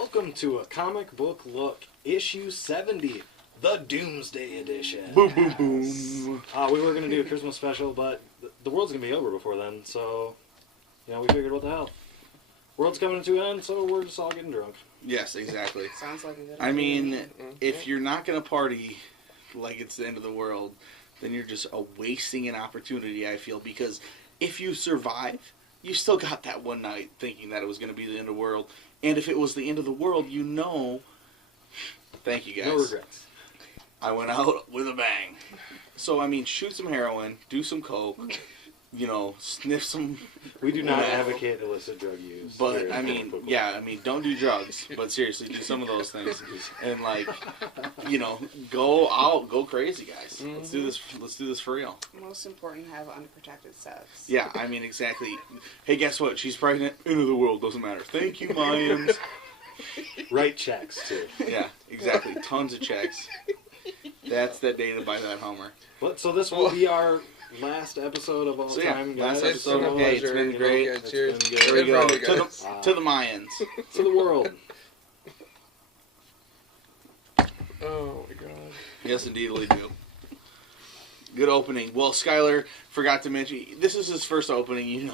Welcome to a comic book look, issue 70, the Doomsday edition. Boom, boom, boom. We were going to do a Christmas special, but the world's going to be over before then, so, we figured, what the hell. World's coming to an end, so we're just all getting drunk. Yes, exactly. Sounds like a good I mean, idea. if you're not going to party like it's the end of the world, then you're just wasting an opportunity, I feel, because if you survive, you still got that one night thinking that it was going to be the end of the world. And if it was the end of the world, thank you guys. No regrets. I went out with a bang. So, I mean, shoot some heroin, do some coke, sniff some... We do not advocate illicit drug use. But, don't do drugs. But seriously, do some of those things. And, go out, go crazy, guys. Mm-hmm. Let's do this for real. Most important, have unprotected sex. Yeah, I mean, exactly. Hey, guess what? She's pregnant. End of the world. Doesn't matter. Thank you, Mayans. Write checks, too. Yeah, exactly. Tons of checks. That's that day to buy that Hummer. So this will be our last episode of all time, guys. Last episode. Hey, it's been great. Cheers. Here we go. To the Mayans. To the world. Oh, my God. Yes, indeed, we do. Good opening. Well, Skyler forgot to mention, this is his first opening,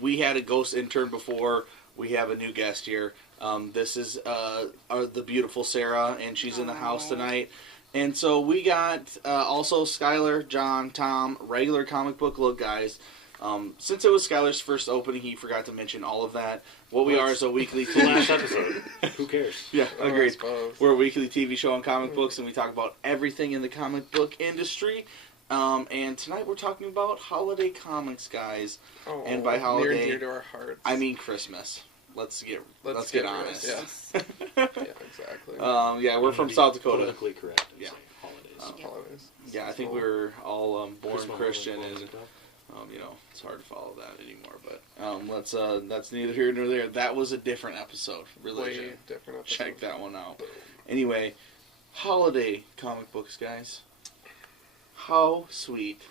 we had a ghost intern before. We have a new guest here. This is the beautiful Sarah, and she's in the house tonight. And so we got also Skyler, Jon, Tom, regular comic book look guys. Since it was Skyler's first opening, he forgot to mention all of that. What we are is a weekly TV last episode. Who cares? Yeah, agreed. We're a weekly TV show on comic books, and we talk about everything in the comic book industry. And tonight we're talking about holiday comics, guys. Oh, and by holiday, near and dear to our hearts. I mean Christmas. Let's get honest. Yes. Yeah, exactly. We're from South Dakota. Politically correct. Yeah. Holidays. Holidays. Yeah, I think we're all born Christmas Christian, and it's hard to follow that anymore. But that's neither here nor there. That was a different episode. Religion. Way different episode. Check that one out. Anyway, holiday comic books, guys. How sweet.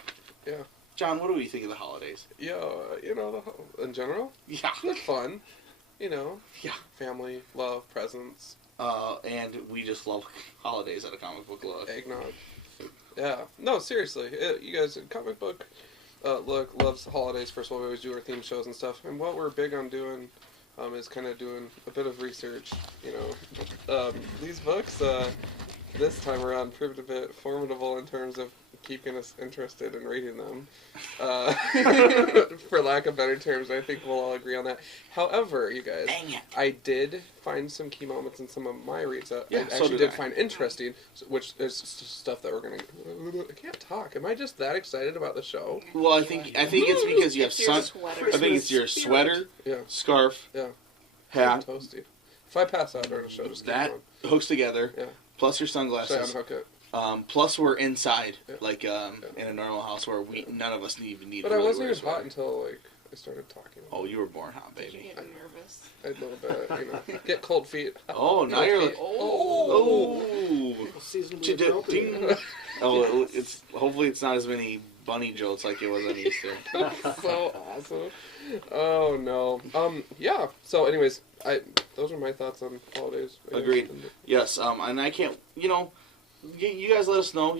Yeah. John, what do we think of the holidays? Yeah, in general, Yeah. they're fun. Yeah. Family, love, presents. And we just love holidays at a comic book look. Eggnog. Yeah. No, seriously. You guys, comic book look loves holidays. First of all, we always do our theme shows and stuff. And what we're big on doing is kind of doing a bit of research. These books this time around proved a bit formidable in terms of keeping us interested in reading them. For lack of better terms, I think we'll all agree on that. However, you guys, I did find some key moments in some of my reads that I actually did find interesting, which is stuff that we're going to... I can't talk. Am I just that excited about the show? I think it's because you have I think it's your sweater, scarf, hat. Toasty. If I pass out during the show, just keep that going. hooks together, plus your sunglasses. Should I unhook it? Plus we're inside, in a normal house where none of us even need. But I wasn't even hot until I started talking. Oh, you were born hot, baby. Did you get nervous? A little bit, Get cold feet. Oh, now you're like, it's hopefully it's not as many bunny jolts like it was on Easter. So awesome. Oh no. Yeah. So, anyways, those are my thoughts on holidays. Agreed. Yes. And I can't. You guys let us know.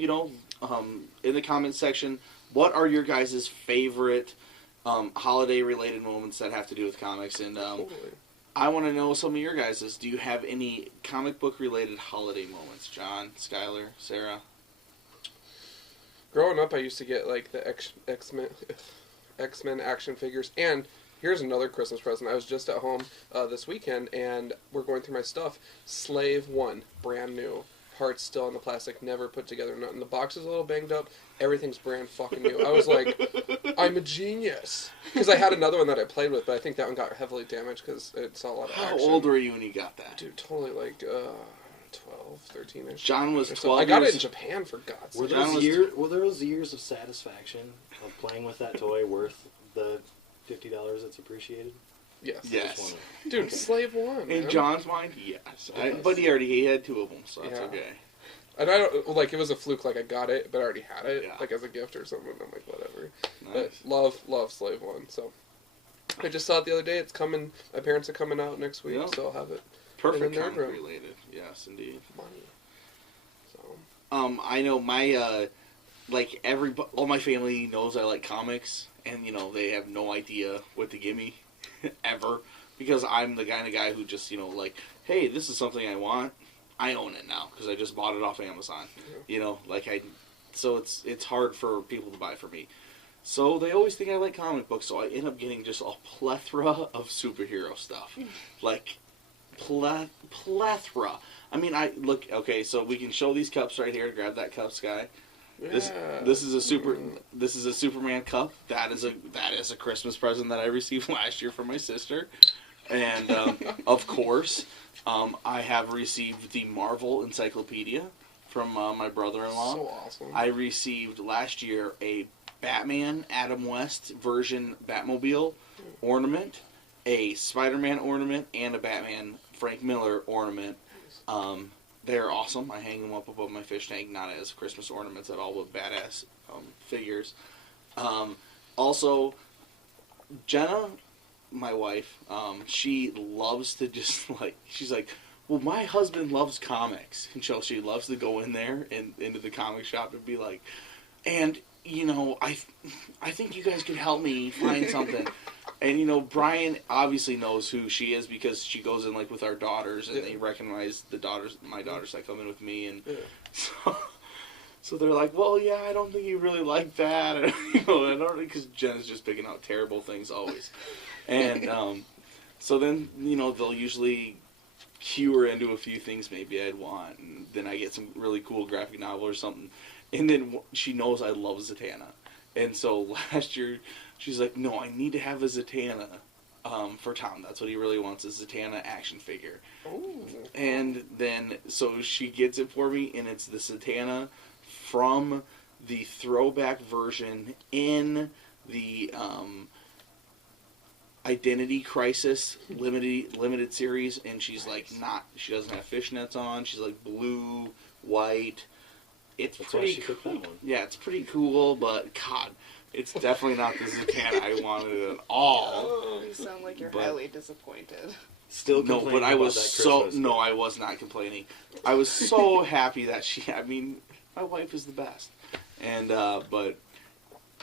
In the comments section, what are your guys' favorite holiday-related moments that have to do with comics? And I want to know some of your guys'. Do you have any comic book-related holiday moments? John, Skyler, Sarah? Growing up, I used to get the X-Men action figures. And here's another Christmas present. I was just at home this weekend, and we're going through my stuff. Slave 1, brand new. Parts still in the plastic, never put together, nothing. The box is a little banged up. Everything's brand fucking new. I was like, I'm a genius. Because I had another one that I played with, but I think that one got heavily damaged because it saw a lot of action. How old were you when you got that? Dude, totally 12, 13-ish. John was 12 I got it in Japan, for God's sake. Were those years of satisfaction of playing with that toy worth the $50 it's appreciated? Yes. Dude, Slave 1, man. In John's mind, yes. But he had two of them, so that's okay. And I don't, it was a fluke, I got it, but I already had it, as a gift or something, I'm like, whatever. Nice. But love Slave 1, so. I just saw it the other day. It's coming. My parents are coming out next week, Yeah. so I'll have it. Perfect And then comic they're grown. related. Yes, indeed. Money. So I know my like all my family knows I like comics, and they have no idea what to give me ever, because I'm the kind of guy who just like, hey, this is something I want. I own it now because I just bought it off Amazon. Yeah. So it's hard for people to buy for me. So they always think I like comic books, so I end up getting just a plethora of superhero stuff. Like, plethora. I mean, okay, so we can show these cups right here. Grab that cup, Sky. This is a Superman cup. That is a Christmas present that I received last year from my sister. And, of course, I have received the Marvel Encyclopedia from my brother-in-law. So awesome. I received last year a Batman Adam West version Batmobile ornament, a Spider-Man ornament, and a Batman Frank Miller ornament. They're awesome. I hang them up above my fish tank, not as Christmas ornaments at all, but badass figures. Also, Jenna, my wife, she loves to just she's like, well, my husband loves comics, and so she loves to go in there and into the comic shop and be like, and I think you guys could help me find something. And Brian obviously knows who she is because she goes in with our daughters, and they recognize my daughters that come in with me, and so they're like, well, yeah, I don't think you really like that, and, because Jenna's just picking out terrible things always, and so then they'll usually cue her into a few things maybe I'd want, and then I get some really cool graphic novel or something. And then she knows I love Zatanna. And so last year, she's like, no, I need to have a Zatanna for Tom. That's what he really wants, a Zatanna action figure. Ooh. And then, so she gets it for me, and it's the Zatanna from the throwback version in the Identity Crisis limited series. And she's she doesn't have fishnets on. She's like blue, white. It's pretty cool. Yeah, it's pretty cool, but God, it's definitely not the Zatanna I wanted at all. Oh, you sound like you're highly disappointed. Still no, complaining but I about was that so Christmas no, gift. I was not complaining. I was so happy that my wife is the best, and but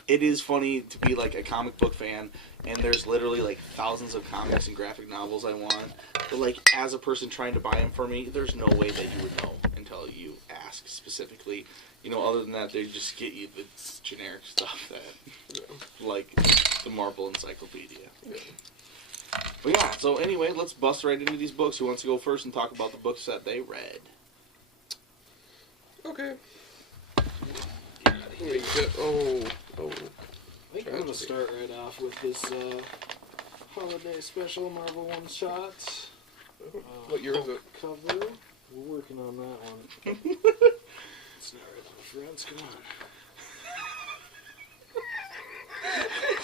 it is funny to be a comic book fan, and there's literally thousands of comics and graphic novels I want, but as a person trying to buy them for me, there's no way that you would know until you ask specifically. Other than that, they just get you the generic stuff that, the Marvel Encyclopedia. Yeah. But yeah, so anyway, let's bust right into these books. Who wants to go first and talk about the books that they read? Okay. I think I'm going Tragedy. to start right off with this holiday special Marvel One Shot. What year is it? Cover. We're working on that one. It's not right, my friends. Come on.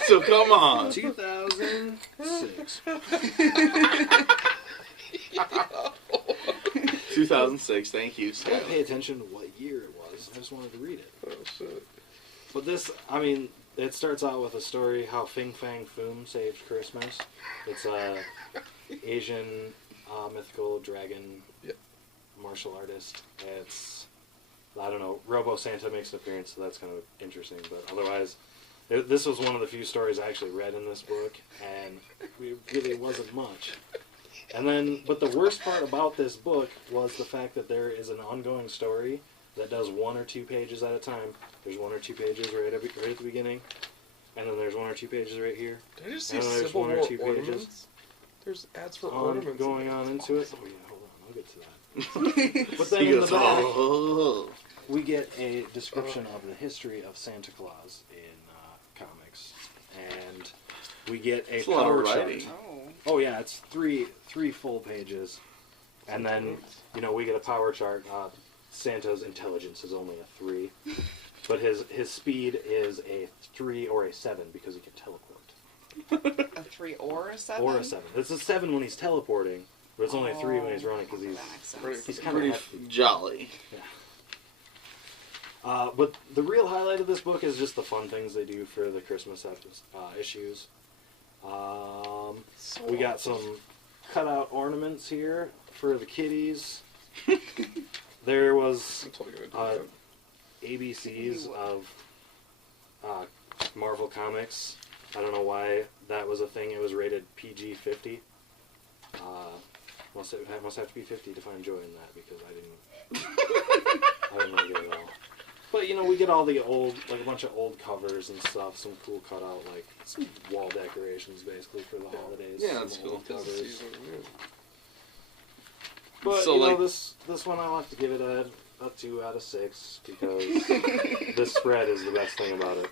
So come on. 2006. 2006, thank you, I didn't Skyler. pay attention to what year it was. I just wanted to read it. Oh, shit. But this, it starts out with a story how Fing Fang Foom saved Christmas. It's a Asian mythical dragon martial artist. It's, I don't know, Robo Santa makes an appearance, so that's kind of interesting. But otherwise, this was one of the few stories I actually read in this book, and it really wasn't much. And then, but the worst part about this book was the fact that there is an ongoing story that does 1 or 2 pages at a time. There's 1 or 2 pages right at the beginning, and then there's 1 or 2 pages right here. Did I just see And then there's Civil 1 or War 2 ornaments? pages There's ads for ornaments. going on into it. Awesome. Oh yeah, hold on, I'll get to that. But then He in goes, the back, oh. we get a description of the history of Santa Claus in comics, and we get a It's a lot of power chart. writing. Oh yeah, it's three full pages, and then we get a power chart. Santa's intelligence is only a 3, but his speed is a 3 or a 7 because he can teleport. A 3 or a 7? Or a 7. It's a 7 when he's teleporting, but it's only a 3 when he's running because That makes sense. he's kind of Pretty hefty. jolly. But the real highlight of this book is just the fun things they do for the Christmas issues. We got some cutout ornaments here for the kitties. There was I'm totally gonna do that. ABCs of Marvel Comics. I don't know why that was a thing. It was rated PG-50. Must have to be 50 to find joy in that because I didn't like it at all. But you know, we get all the old, like a bunch of old covers and stuff, some cool cutout, like some wall decorations basically for the holidays. Yeah, some that's cool. old Tis the covers. season, yeah. But So, you know, like- this one I'll have to give it a 2 out of 6 because this spread is the best thing about it.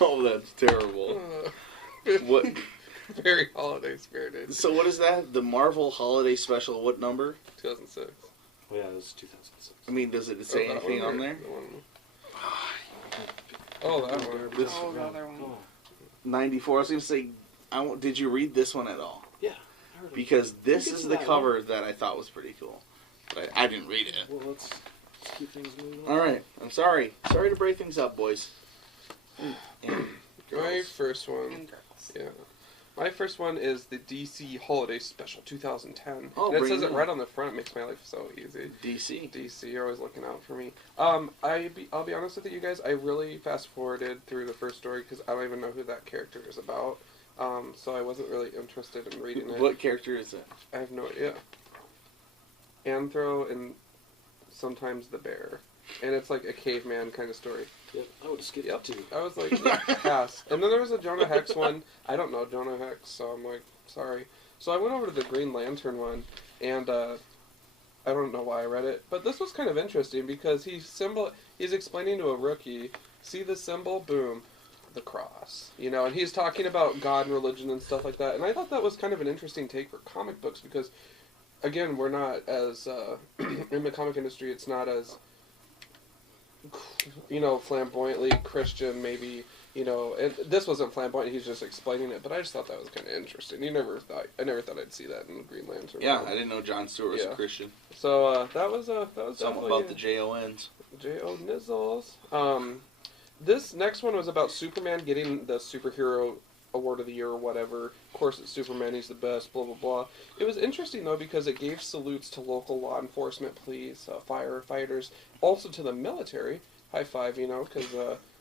Oh, that's terrible. What? Very holiday spirited. So what is that? The Marvel Holiday Special? What number? 2006. Oh yeah, it was 2006. I mean, does it say that anything one on or there? the one? Oh, that one. This Oh, the other one. Oh, 94. I was going to say, did you read this one at all? yeah. I heard of it. Because this We'll get is to the that cover that I thought was pretty cool. But I didn't read it. Well, let's keep things moving. All right. I'm sorry. Sorry to break things up, boys. And My girls. first one. And girls. Yeah. My first one is the DC Holiday Special 2010. Oh, and it bring says it it in. right on the front. It makes my life so easy. DC. DC, you're always looking out for me. I'll be honest with you guys. I really fast forwarded through the first story because I don't even know who that character is about. So I wasn't really interested in reading it. What character is it? I have no idea. Anthro and sometimes the bear, and it's like a caveman kind of story. Yep, I would have skipped Yep. too. I was like, pass. And then there was a Jonah Hex one. I don't know Jonah Hex, so I'm like, sorry. So I went over to the Green Lantern one, and I don't know why I read it, but this was kind of interesting because he's explaining to a rookie, see the symbol, boom, the cross, you know, and he's talking about God and religion and stuff like that. And I thought that was kind of an interesting take for comic books because, again, we're not as in the comic industry, it's not as, you know, flamboyantly Christian, maybe, you know, and this wasn't flamboyant, he's just explaining it, but I just thought that was kind of interesting. I never thought I'd see that in Green Lantern. Yeah, I didn't know Jon Stewart was Yeah. a Christian. So, that was Something definitely about the J-O-Ns. J.O. Nizzles. This next one was about Superman getting the superhero award of the year or whatever. Of course, it's Superman, he's the best, blah, blah, blah. It was interesting, though, because it gave salutes to local law enforcement, police, firefighters, also to the military. High five, you know, because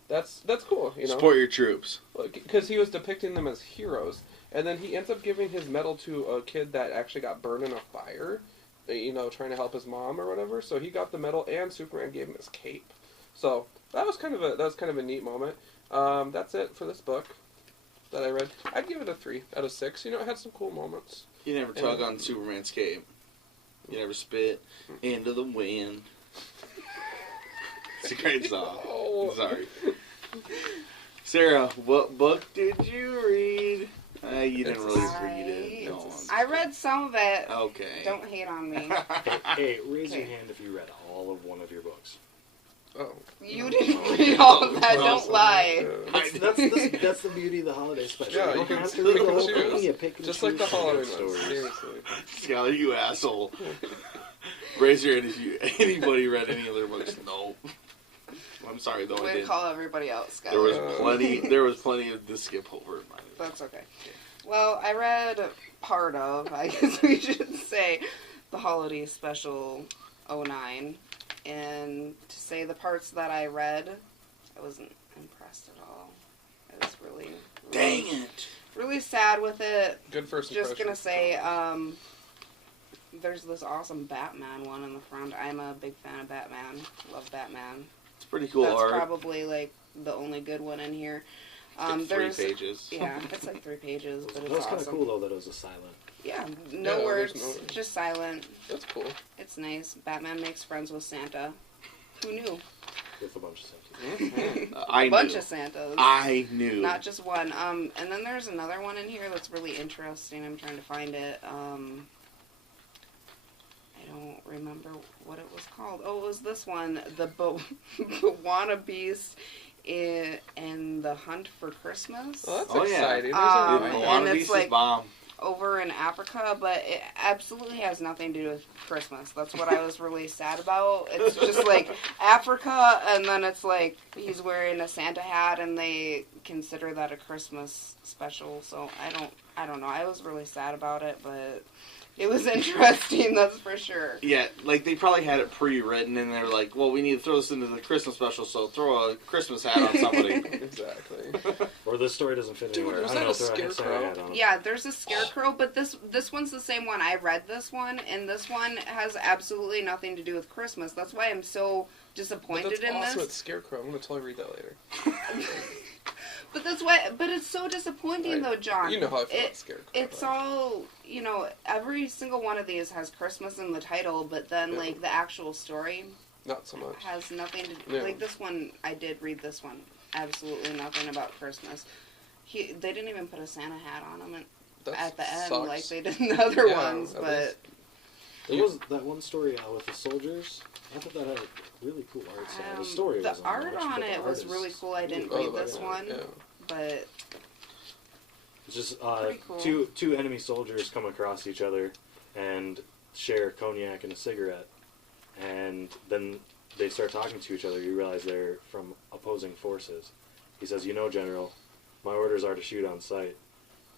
that's cool, you know. Support your troops. Because he was depicting them as heroes. And then he ends up giving his medal to a kid that actually got burned in a fire, you know, trying to help his mom or whatever. So he got the medal, and Superman gave him his cape. So that was kind of a neat moment. That's it for this book that I read. I'd give it a 3 out of 6. You know, it had some cool moments. You never tug on Superman's cape. You never spit into the wind. It's a great song. Oh. Sorry. Sarah, what book did you read? You didn't really read it. No. I read some of it. Okay. Don't hate on me. Hey, raise your Okay. hand if you read all of one of your books. Oh. You didn't read all of that. Well, Don't lie. That's the beauty of the holiday special. Yeah, you you don't can have to pick read the and whole choose. thing. You pick and Just choose like the some holiday good ones. stories. Seriously. Skyler, you asshole. Raise your hand if anybody read any of their books. No. I'm sorry though. I Way to didn't. call everybody out, Skyler. There was plenty of to skip over in mine. That's okay. Well, I read part of, I guess we should say, the holiday special 09. And to say the parts that I read, I wasn't impressed at all. I was really Dang it! really sad with it. Good first Just impression. gonna say, there's this awesome Batman one in the front. I'm a big fan of Batman. Love Batman. It's pretty cool That's art. probably like the only good one in here. It's like 3 There's pages. yeah, it's like 3 pages, but That it's was kind of awesome. cool though that it was a silent. Yeah, Yeah, no there's words, no- just silent. That's cool. It's nice. Batman makes friends with Santa. Who knew? With a bunch of sentences. I A bunch knew. of Santas. I knew. Not just one. And then there's another one in here that's really interesting. I'm trying to find it. I don't remember what it was called. Oh, it was this one. The Bawana Beast in the Hunt for Christmas. Well, that's Oh, yeah. exciting. Um, There's a The lot. and Moana it's Beast like- is bomb. over in Africa, but it absolutely has nothing to do with Christmas. That's what I was really sad about. It's just like Africa, and then it's like he's wearing a Santa hat, and they consider that a Christmas special. So I don't know. I was really sad about it, but it was interesting, that's for sure. Yeah, like they probably had it pre-written, and they're like, "Well, we need to throw this into the Christmas special, so throw a Christmas hat on somebody." Exactly. Or this story doesn't fit anywhere. was I that don't a know, throw Santa scarecrow? hat on it. Yeah, there's a scarecrow, but this one's the same one. I read this one, and this one has absolutely nothing to do with Christmas. That's why I'm so disappointed But that's in awesome this. at Scarecrow. I'm going to totally read that later. But that's why. But it's so disappointing, though, John. You know how I feel about Scarecrow. It's all, every single one of these has Christmas in the title, but then, like, the actual story Not so much. has nothing to do. Yeah. Like, this one, I did read this one. Absolutely nothing about Christmas. They didn't even put a Santa hat on him at the end, sucks. like they did in the other Yeah, ones, at but... least. There was that one story with the soldiers. I thought that had a really cool art style. The story the wasn't art much, on but the it art was is really cool. I didn't Oh, read this yeah, one, yeah. but It's just Pretty cool. two enemy soldiers come across each other and share cognac and a cigarette, and then they start talking to each other. You realize they're from opposing forces. He says, General, my orders are to shoot on sight.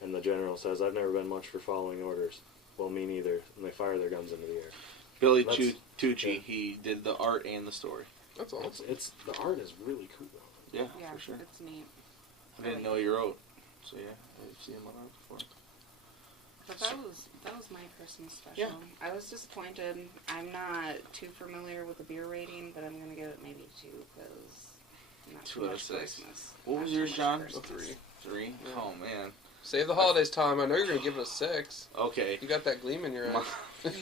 And the general says, I've never been much for following orders. Well, me neither. And they fire their guns into the air. Billy That's- Tucci, yeah. he did the art and the story. That's awesome. It's the art is really cool. Yeah, yeah, for sure. it's neat. I didn't know you wrote, so yeah, I've seen him on art before. But that was my Christmas special. Yeah. I was disappointed. I'm not too familiar with the beer rating, but I'm gonna give it maybe 2 because not 2 too out of much 6. Christmas. What Not was too yours, much John? Christmas. 3. 3? Yeah. Oh, man. Save the holidays, Tom. I know you're going to give it a 6. Okay. You got that gleam in your eye.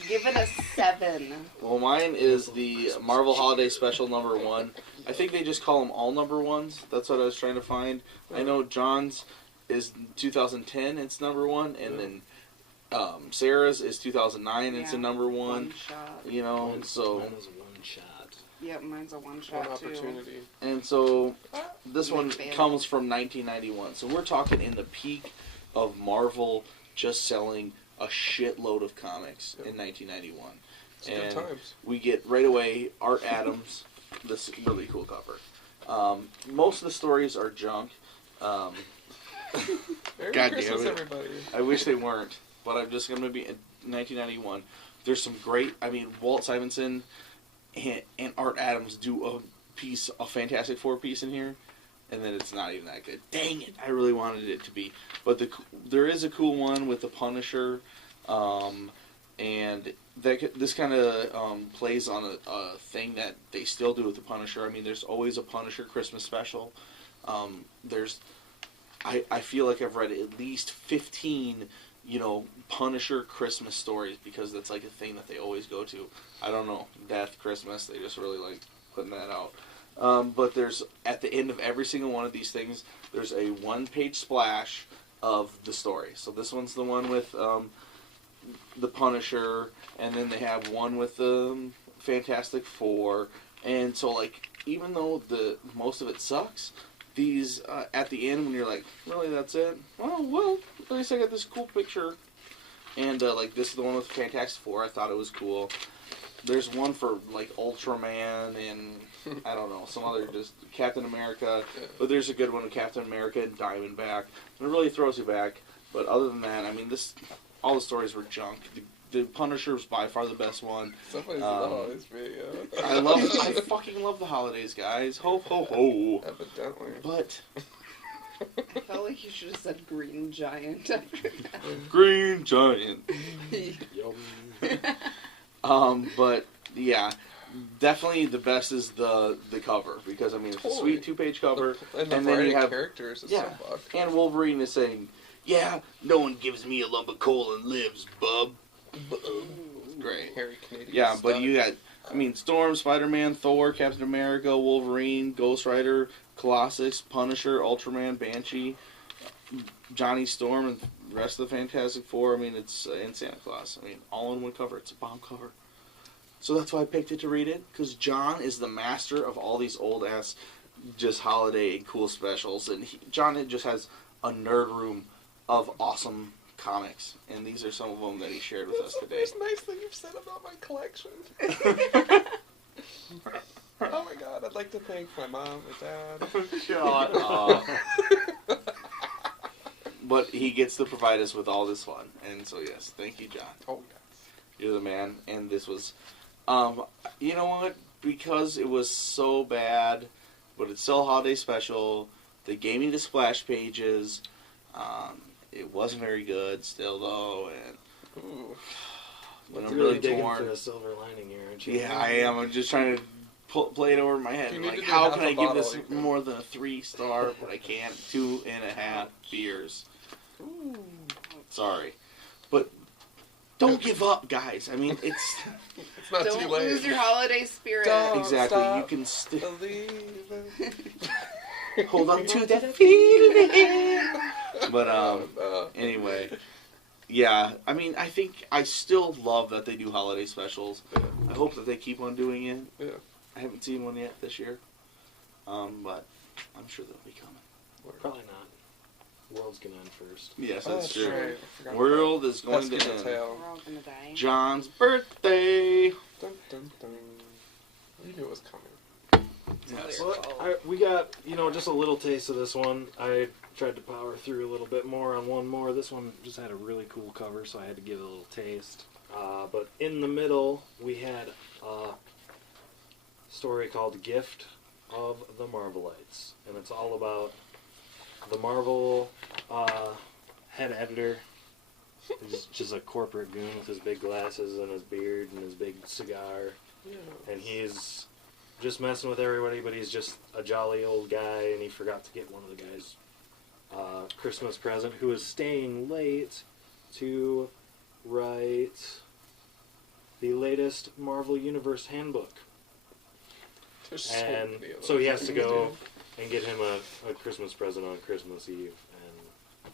Give it a 7. Well, mine is the Marvel Holiday Special number 1. I think they just call them all number 1s. That's what I was trying to find. I know John's is 2010, it's number 1, and then Sarah's is 2009, it's a Yeah. number 1. One shot. So Mine was one shot. Yep, mine's a one One shot too. opportunity. and so this Big one fan. comes from 1991. So we're talking in the peak of Marvel just selling a shitload of comics in 1991. It's good times. We get right away Art Adams, this really cool cover. Most of the stories are junk. Merry God Christmas, damn it. everybody. I wish they weren't, but I'm just going to be in 1991. There's some great, Walt Simonson and Art Adams do a Fantastic Four piece in here, and then it's not even that good. Dang it! I really wanted it to be. But there is a cool one with the Punisher, and this kind of plays on a thing that they still do with the Punisher. There's always a Punisher Christmas special. I feel like I've read at least 15, Punisher Christmas stories because that's like a thing that they always go to. I don't know, Death, Christmas, they just really like putting that out. But there's, at the end of every single one of these things, there's a one-page splash of the story. So this one's the one with the Punisher, and then they have one with the Fantastic Four. And so, like, even though most of it sucks, these, at the end, when you're like, really, that's it? Oh, well, at least I got this cool picture. And, like, this is the one with Fantastic Four. I thought it was cool. There's one for, like, Ultraman and, I don't know, some other just Captain America. But there's a good one with Captain America and Diamondback. And it really throws you back. But other than that, all the stories were junk. The Punisher was by far the best one. Somebody's always video. I fucking love the holidays, guys. Ho, ho, ho. Evidently. But I felt like you should have said Green Giant after that. Green Giant. Yum. But yeah, definitely the best is the cover because it's a sweet 2-page cover, And the then variety you of have characters is yeah, so buck. and Wolverine is saying, "Yeah, no one gives me a lump of coal and lives, bub." Great. Hairy Canadian Yeah, but stuff. you got, Storm, Spider-Man, Thor, Captain America, Wolverine, Ghost Rider, Colossus, Punisher, Ultraman, Banshee, Johnny Storm, and the rest of the Fantastic Four. It's and Santa Claus. All in one cover. It's a bomb cover. So that's why I picked it to read it, because John is the master of all these old-ass just holiday and cool specials. And John just has a nerd room of awesome comics, and these are some of them that he shared with us today. That's the most nice thing you've said about my collection. Oh my god, I'd like to thank my mom, my dad. Shut up. But he gets to provide us with all this fun, and so yes, thank you, John. Oh yes. You're the man, and this was, you know what? Because it was so bad, but it's still a holiday special. They gave me the splash pages. It wasn't very good, still though, and but I'm really digging torn. for the silver lining here, aren't you? Yeah, I am. I'm just trying to play it over in my head. You need Like, to do how half can a I give bottle, this you can. more than a 3-star? But I can't. 2.5 beers. Ooh. Sorry, but don't give up, guys. I mean, it's It's not too Don't late. lose your holiday spirit. Don't exactly. You stop can still believing. hold on to that feeling. But anyway, yeah. I mean, I think I still love that they do holiday specials. I hope that they keep on doing it. Yeah. I haven't seen one yet this year, but I'm sure they'll be coming. Probably not. World's gonna end first. Yes, Oh, that's true. right. I forgot World is about that. going Pesky to end. Mateo. We're all gonna die. John's birthday. Dun, dun, dun. You knew it was coming. Yes. Well, we got, just a little taste of this one. I tried to power through a little bit more on one more. This one just had a really cool cover, so I had to give it a little taste. But in the middle, we had a story called Gift of the Marvelites. And it's all about the Marvel head editor. He's just a corporate goon with his big glasses and his beard and his big cigar. Yeah. And he's just messing with everybody, but he's just a jolly old guy, and he forgot to get one of the guys Christmas present, who is staying late to write the latest Marvel Universe handbook. There's so And many of so he those has to things, go dude. and get him a Christmas present on Christmas Eve. And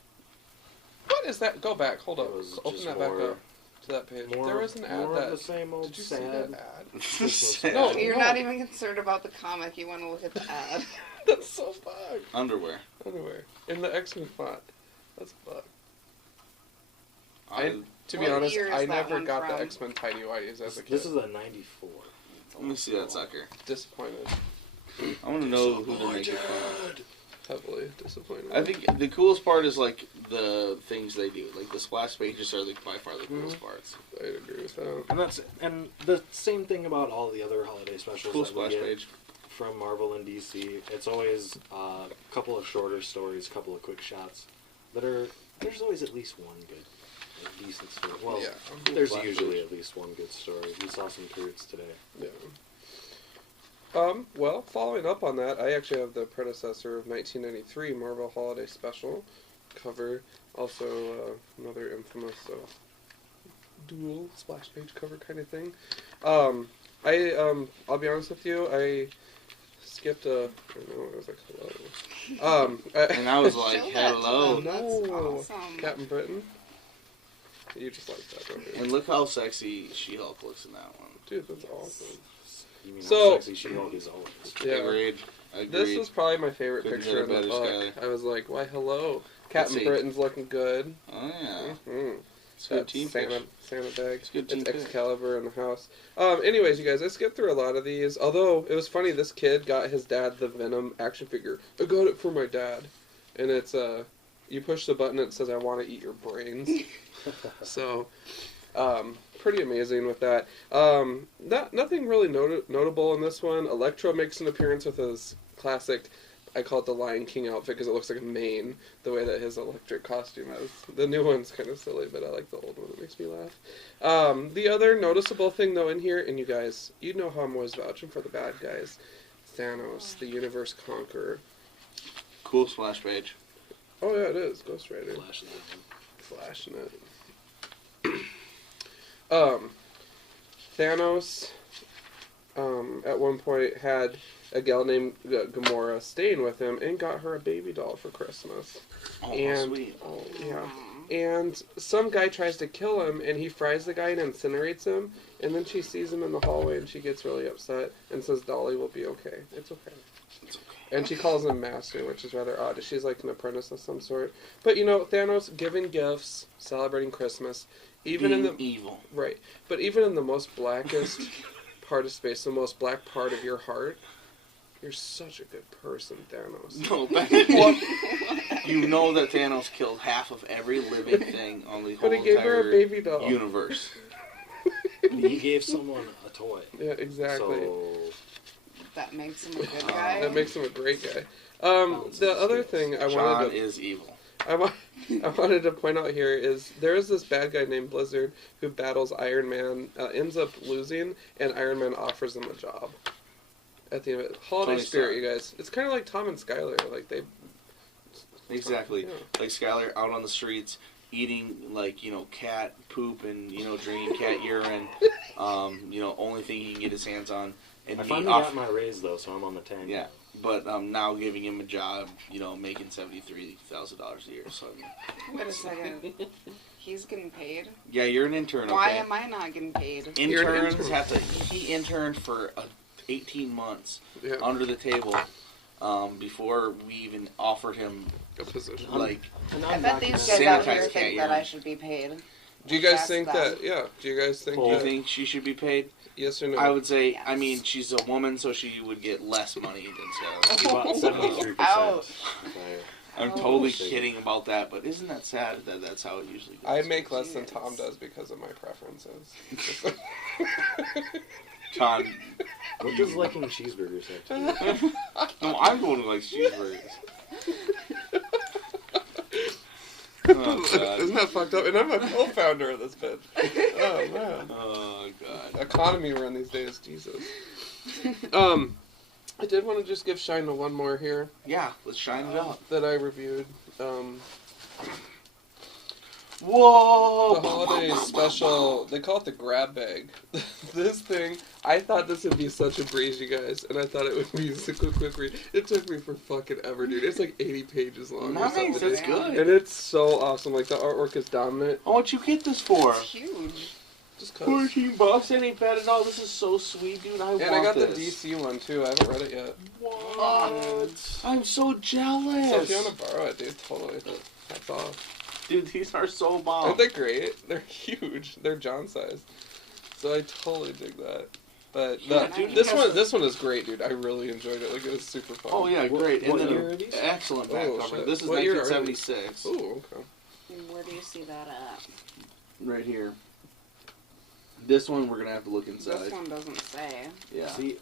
What is that? Go back. Hold it up. was Open just that back more- up to that page. more, There was an ad more that. of the same old Did you see sad that ad? Christmas. No, special. You're not even concerned about the comic. You want to look at the ad. That's so bug. Underwear. Underwear. In the X-Men font. That's bug. I, To be What honest, year is I that never one got the from? X-Men tidy whities as a kid. This is a 94. let me see that sucker. Disappointed. I want to know who they're making fun of. Heavily disappointed. I think the coolest part is like the things they do. Like the splash pages are by far the coolest parts. I'd agree with that. And the same thing about all the other holiday specials Cool that we splash get page. from Marvel and DC. It's always a couple of shorter stories, a couple of quick shots that are. There's always at least one good, decent story. Well, Yeah. there's Splash usually page. at least one good story. We saw some fruits today. Yeah. Well, following up on that, I actually have the predecessor of 1993 Marvel Holiday Special cover. Also, another infamous dual splash page cover kind of thing. I'll be honest with you, I skipped I don't know, I was like, hello. And I was like, Show that to hello. them. That's No. awesome. Captain Britain. You just like that, don't you? And look how sexy She-Hulk looks in that one. Dude, that's awesome. You mean So- how sexy She-Hulk is always. Yeah. Agreed. This was probably my favorite Couldn't picture in get the it book. better, Skyler. I was like, why, hello. Captain see. Britain's looking good. Oh yeah. Mm-hmm. It's a good team Santa pitch. bag. It's a good team It's pitch. Excalibur in the house. Anyways, you guys, I skipped through a lot of these. Although, it was funny, this kid got his dad the Venom action figure. I got it for my dad. And it's, you push the button and it says, I want to eat your brains. So, pretty amazing with that. Nothing really notable in this one. Electro makes an appearance with his classic, I call it the Lion King outfit because it looks like a mane, the way that his electric costume is. The new one's kind of silly, but I like the old one. It makes me laugh. The other noticeable thing, though, in here, and you guys, you know how I'm always vouching for the bad guys, Thanos, the universe conqueror. Cool splash page. Oh, yeah, it is. Ghost Rider. Flash of that one. Flashing it. Thanos, at one point had a gal named Gamora staying with him and got her a baby doll for Christmas. Oh, And- sweet. Oh, yeah. And some guy tries to kill him, and he fries the guy and incinerates him, and then she sees him in the hallway, and she gets really upset and says, Dolly will be okay. It's okay. It's okay. And she calls him Master, which is rather odd. She's like an apprentice of some sort. But, Thanos giving gifts, celebrating Christmas, even Being in the... evil. Right. But even in the most blackest part of space, the most black part of your heart, you're such a good person, Thanos. No, back what? You know that Thanos killed half of every living thing on the whole But he gave her a baby doll. universe. He gave someone a toy. Yeah, exactly. So That makes him a good guy. That makes him a great guy. The other thing I Jon wanted to... is evil. I wanted to point out here is there is this bad guy named Blizzard who battles Iron Man, ends up losing, and Iron Man offers him a job. At the end of it. Holiday Tony spirit, Stark. you guys. It's kind of like Tom and Skyler. Like, they... Exactly. Yeah. Like Skyler out on the streets eating, cat poop and, drinking cat urine. Only thing he can get his hands on. And I he finally got my raise though, so I'm on the 10. Yeah, but now giving him a job, making $73,000 a year. So Wait a second. He's getting paid? yeah, you're an intern. Why Okay? am I not getting paid? You're an Interns intern. have to. He interned for 18 months Yeah. under the table before we even offered him A position. like. I bet these guys Sanitize out here cat think urine. that I should be paid. Do you guys That's think them. that... Yeah. Do you guys think Do you that... think she should be paid? Yes or no? I would say. Yes. I mean, she's a woman, so she would get less money than Skylar. About 73%. Ouch. I'm Oh, totally shit. kidding about that, but isn't that sad that that's how it usually goes? I make less than Jeez. Tom does because of my preferences. John. What does liking cheeseburgers have to do? No, I'm the one who likes cheeseburgers. Oh, God. Isn't that fucked up? And I'm a co-founder of this bitch. Oh, man. Oh, God. Economy we're in these days, Jesus. I did want to just give shine to one more here Yeah, let's shine it up. that I reviewed. Whoa! The holiday special, they call it the grab bag. This thing, I thought this would be such a breeze, you guys, and I thought it would be a quick read. It took me for fucking ever, dude. It's like 80 pages long. or Nice, something. that's good. And it's so awesome. Like, the artwork is dominant. Oh, what'd you get this for? It's huge. Just cause. $14. That ain't bad at all. This is so sweet, dude. I want And I got this. the DC one, too. I haven't read it yet. What? I'm so jealous. So if you want to borrow it, dude, totally. That's off. Dude, these are so bomb. Aren't they great? They're huge. They're John size. So I totally dig that. But Yeah, dude, this one is great, dude. I really enjoyed it. Like, it was super fun. Oh, yeah, great. What and then year are these? excellent back Oh, cover. shit. This is What year are these? 1976. Ooh, okay. Where do you see that at? Right here. This one we're going to have to look inside. This one doesn't say. Yeah. See,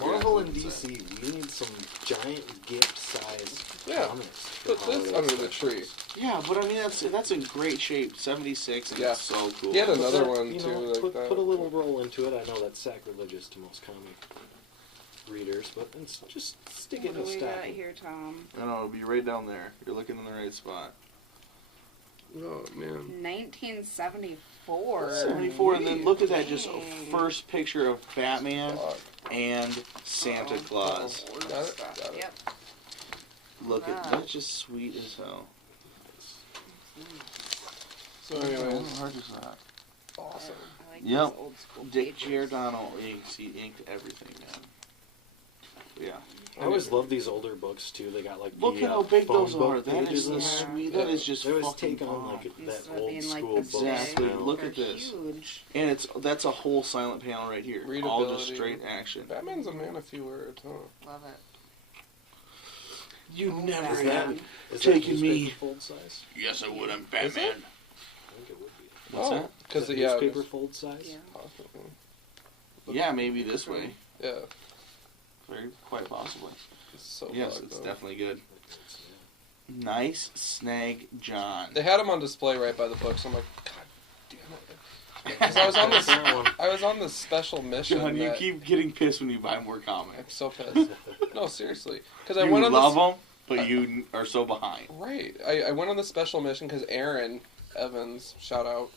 Marvel and DC, we need some giant gift-sized Yeah. comics. for Put this holiday under the specials. tree. Yeah, but I mean, that's in great shape. 76, and Yeah. it's so cool. He had Put another that, one, you too, know, like put, that. put a little roll into it. I know that's sacrilegious to most comic readers, but it's just stick it What in do a we got stocking. here, Tom? I know, it'll be right down there. You're looking in the right spot. Oh, man. 1974. 74, and then look at that, just a Dang. first picture of Batman Fuck. and Santa Uh-oh. Claus. Got it? Got it. Yep. Look at Wow. that's just sweet as hell. So, anyways, How hard is that? awesome. I like Yep. these old school Dick pages. Giordano inks. He inked everything, man. Yeah. I always love these older books too. They got like Look the, at how big phone those book are. That pages is in the there. sweet. That is just They always fucking take on like bomb. that Instead of old being like school the book Exactly. style. Look They're at this. Huge. And that's a whole silent panel right here. All just Readability. straight action. Batman's a man of few words, huh? Love it. You Oh, never Is Batman. that, is taking that me. newspaper fold size? Yes, I would. I'm Is Batman. it? I think it would be. What's that? Because, Is it yeah. newspaper fold size? Yeah. Possibly. Yeah, maybe this way. Yeah. Very quite possibly. It's so Yes, fucked, it's though. definitely good. Nice snag, John. They had them on display right by the book, so I'm like, God damn it. Because I was on this, That one. I was on this special mission. John, you that- keep getting pissed when you buy more I'm comics. so pissed. No, seriously. Because I You went on love this. them, but you are so behind. Right. I went on the special mission because Aaron Evans, shout out,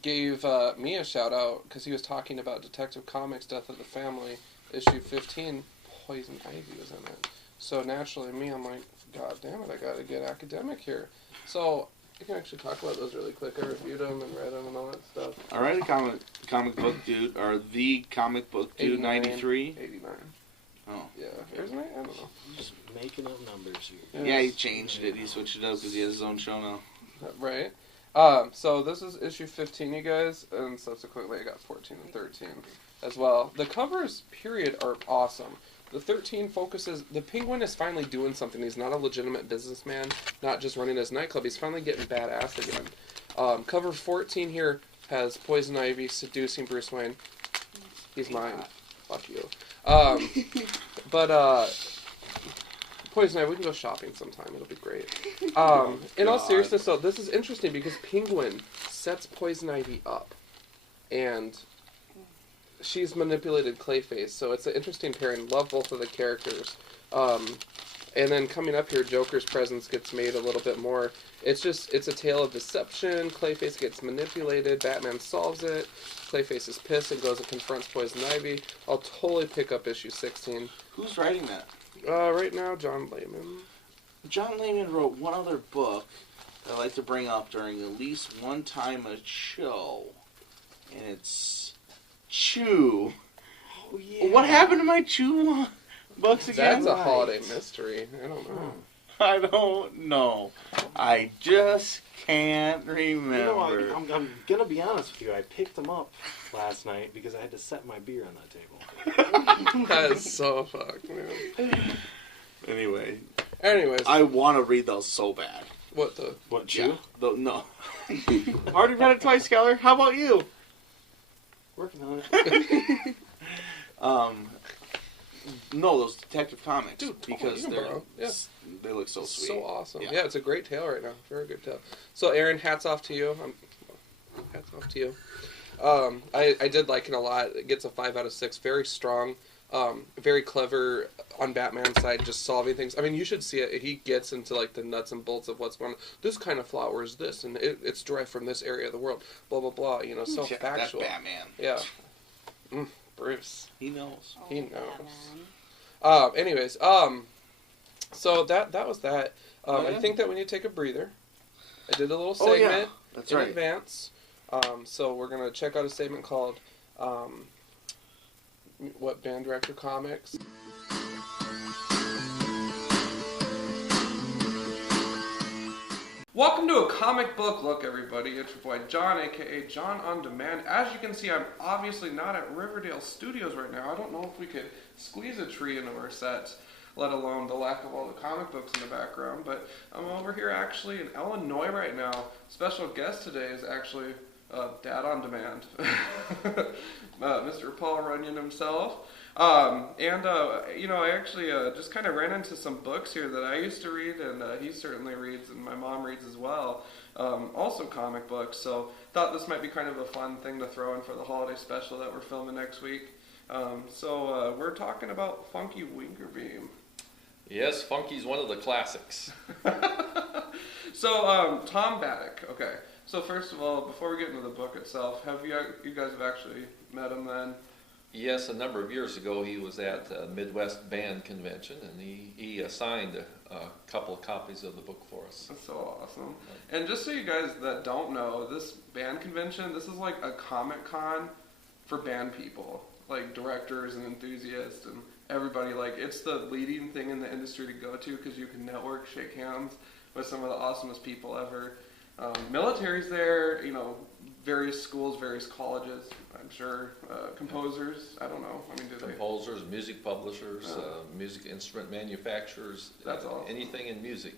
gave me a shout out because he was talking about Detective Comics' Death of the Family, issue 15. Poison Ivy was in it. So naturally, me, I'm like, God damn it, I gotta get academic here. So I can actually talk about those really quick. I reviewed them and read them and all that stuff. Alright, comic book dude, or the comic book dude, 93. 89. Oh. Yeah, isn't it? I don't know. Just making up numbers here. Yeah, he changed it. He switched it up because he has his own show now. Right. So this is issue 15, you guys, and subsequently I got 14 and 13 as well. The covers, period, are awesome. The 13 focuses... The Penguin is finally doing something. He's not a legitimate businessman, not just running his nightclub. He's finally getting badass again. Cover 14 here has Poison Ivy seducing Bruce Wayne. He's mine. Fuck you. Poison Ivy, we can go shopping sometime. It'll be great. In all seriousness, though, this is interesting because Penguin sets Poison Ivy up. And she's manipulated Clayface, so it's an interesting pairing. Love both of the characters. And then coming up here, Joker's presence gets made a little bit more. It's a tale of deception. Clayface gets manipulated. Batman solves it. Clayface is pissed and goes and confronts Poison Ivy. I'll totally pick up issue 16. Who's writing that? Right now, John Layman. John Layman wrote one other book that I like to bring up during at least one time a show. And it's Chew. Oh, yeah. What happened to my Chew books again? That's a holiday mystery. I don't know. I don't know. I just can't remember. You know, I'm gonna be honest with you. I picked them up last night because I had to set my beer on that table. That is so fucked, man. Anyways, I want to read those so bad. What, Chew? Yeah, no. Already read it twice, Skyler. How about you? Working on it. No, those Detective Comics. Dude, because they look so sweet. So awesome. Yeah. Yeah, it's a great tale right now. Very good tale. So, Aaron, hats off to you. Hats off to you. I did like it a lot. It gets a 5 out of 6. Very strong. Very clever on Batman's side, just solving things. I mean, you should see it. He gets into like the nuts and bolts of what's going on. This kind of flower is this, and it's derived from this area of the world. Blah blah blah. You know, so factual. That Batman. Yeah. Bruce. He knows. He knows. Anyways, so that was that. I think that we need to take a breather. I did a little segment in advance. So we're gonna check out a segment called What Band Director Comics. Welcome to a comic book look, everybody. It's your boy John, aka Jon on Demand. As you can see, I'm obviously not at Riverdale Studios right now. I don't know if we could squeeze a tree into our set, let alone the lack of all the comic books in the background. But I'm over here actually in Illinois right now. Special guest today is actually Dad on Demand, Mr. Paul Runyan himself. I actually just kind of ran into some books here that I used to read, and he certainly reads, and my mom reads as well. Also comic books, so thought this might be kind of a fun thing to throw in for the holiday special that we're filming next week. We're talking about Funky Winkerbeam. Yes, Funky's one of the classics. So, Tom Baddock, okay. So first of all, before we get into the book itself, have you guys have actually met him then? Yes, a number of years ago he was at a Midwest Band Convention, and he assigned a couple of copies of the book for us. That's so awesome. And just so you guys that don't know, this band convention, this is like a Comic Con for band people, like directors and enthusiasts and everybody. Like, it's the leading thing in the industry to go to because you can network, shake hands with some of the awesomest people ever. Military's there, you know, various schools, various colleges, I'm sure, composers, I don't know, I mean, Composers, music publishers, music instrument manufacturers. That's awesome. Anything in music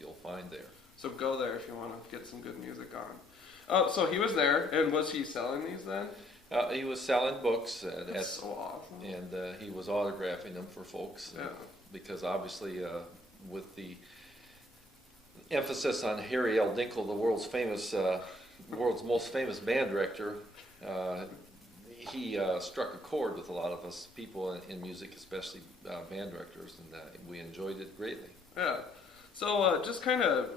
you'll find there. So go there if you want to get some good music on. Oh, so he was there, and was he selling these then? He was selling books. That's so awesome. And he was autographing them for folks. Yeah. Because obviously, with the emphasis on Harry L. Dinkle, the world's most famous band director, he struck a chord with a lot of us people in music, especially band directors, and we enjoyed it greatly. Yeah. So just kind of,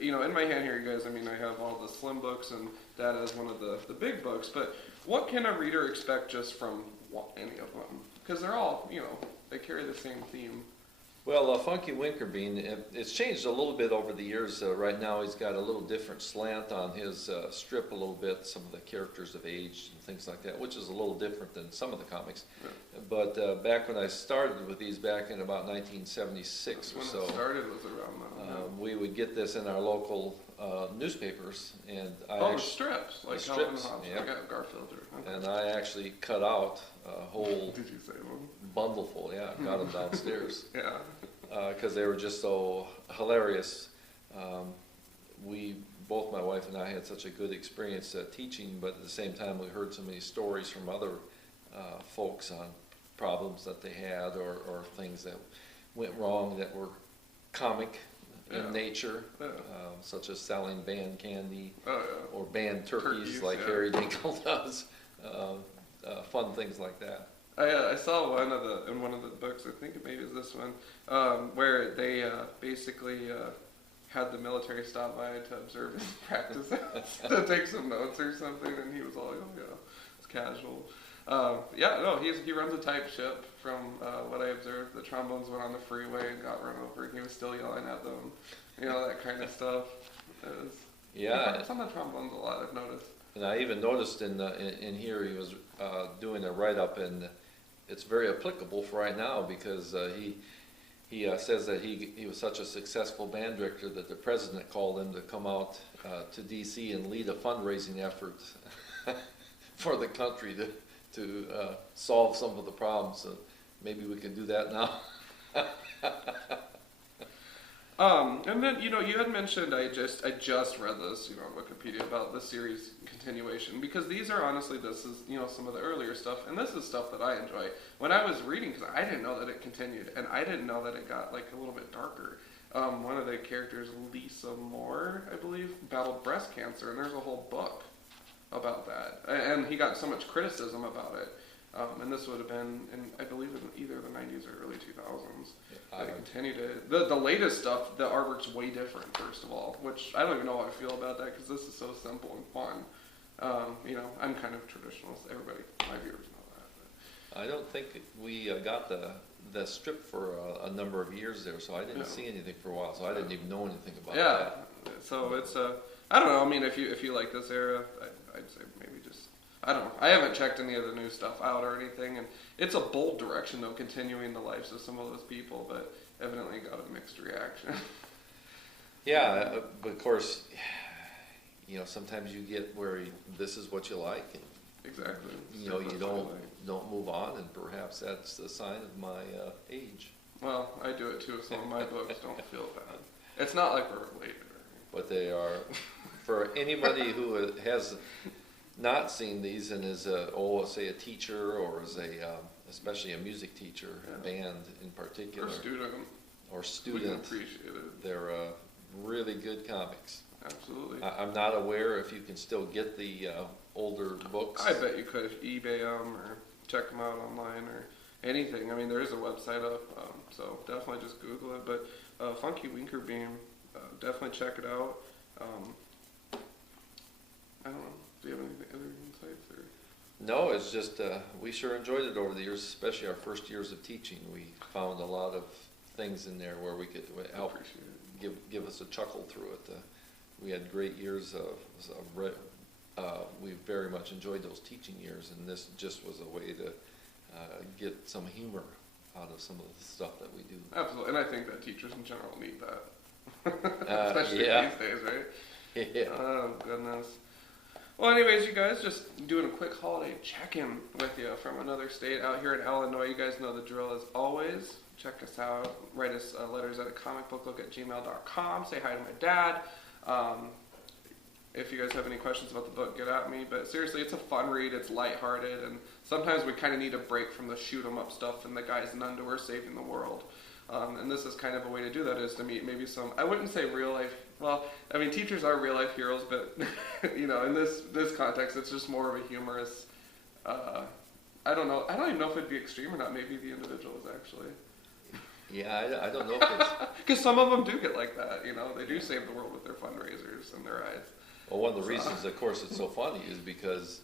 in my hand here, you guys, I mean, I have all the slim books, and Dad has one of the big books, but what can a reader expect just from any of them? Because they're all, they carry the same theme. Well, Funky Winkerbean, it's changed a little bit over the years. Right now he's got a little different slant on his strip a little bit. Some of the characters have aged and things like that, which is a little different than some of the comics. Yeah. But back when I started with these back in about 1976 or so, started was around that. We would get this in our local newspapers. And the strips, like strips, yeah. I got Garfield. Okay. And I actually cut out a whole Did you say one? bundleful, yeah, got them downstairs. Yeah. Because they were just so hilarious. Both my wife and I had such a good experience teaching, but at the same time we heard so many stories from other folks on problems that they had or things that went wrong that were comic in nature, such as selling banned candy or banned turkeys like Harry Dinkle does. Fun things like that. I saw in one of the books, I think maybe it was this one, where they basically had the military stop by to observe his practice, to take some notes or something, and he was all like, oh yeah, it's casual. He runs a tight ship from what I observed. The trombones went on the freeway and got run over, and he was still yelling at them, that kind of stuff. It's on the trombones a lot, I've noticed. And I even noticed in here he was doing a write-up, and it's very applicable for right now because he says that he was such a successful band director that the president called him to come out to D.C. and lead a fundraising effort for the country to solve some of the problems. So maybe we can do that now. And then, you had mentioned, I just read this, on Wikipedia about the series continuation, because these are honestly, this is, some of the earlier stuff, and this is stuff that I enjoy. When I was reading, because I didn't know that it continued, and I didn't know that it got, like, a little bit darker. One of the characters, Lisa Moore, I believe, battled breast cancer, and there's a whole book about that. And he got so much criticism about it. And this would have been, I believe, in either the 90s or early 2000s. They continued it. The latest stuff, the artwork's way different, first of all, which I don't even know how I feel about that, because this is so simple and fun. I'm kind of traditionalist. Everybody, my viewers know that. But. I don't think we got the strip for a number of years there, so I didn't see anything for a while, so I didn't even know anything about that. Yeah, so it's, I don't know, I mean, if you like this era, I'd say maybe just, I don't know. I haven't checked any of the new stuff out or anything, and it's a bold direction, though, continuing the lives of some of those people, but evidently got a mixed reaction. Yeah, but of course, sometimes you get where this is what you like, and exactly. You don't move on, and perhaps that's the sign of my age. Well, I do it too. Some of my books don't feel bad. It's not like we're related. But they are, for anybody who has not seen these and is say a teacher or is especially a music teacher, band in particular, or student, we can appreciate it. They're really good comics. Absolutely. I'm not aware if you can still get the older books. I bet you could eBay them or check them out online or anything. I mean, there is a website up, so definitely just Google it. But Funky Winkerbean, definitely check it out. I don't know. Do you have any other insights? Or? No, it's just we sure enjoyed it over the years, especially our first years of teaching. We found a lot of things in there where we could help give us a chuckle through it. We had great years we very much enjoyed those teaching years, and this just was a way to get some humor out of some of the stuff that we do. Absolutely, and I think that teachers in general need that, especially these days, right? Yeah. Oh, goodness. Well, anyways, you guys, just doing a quick holiday check-in with you from another state out here in Illinois. You guys know the drill as always. Check us out. Write us letters at comicbooklook@gmail.com. Say hi to my dad. If you guys have any questions about the book, get at me. But seriously, it's a fun read. It's lighthearted. And sometimes we kind of need a break from the shoot-'em-up stuff and the guys in underwear saving the world. And this is kind of a way to do that, is to meet maybe some, I wouldn't say real-life, well, I mean, teachers are real-life heroes, but, in this context, it's just more of a humorous, I don't know, I don't even know if it'd be extreme or not, maybe the individual is actually. Yeah, I don't know if it's... Because some of them do get like that, they do save the world with their fundraisers and their eyes. Well, one of the reasons, of course, it's so funny is because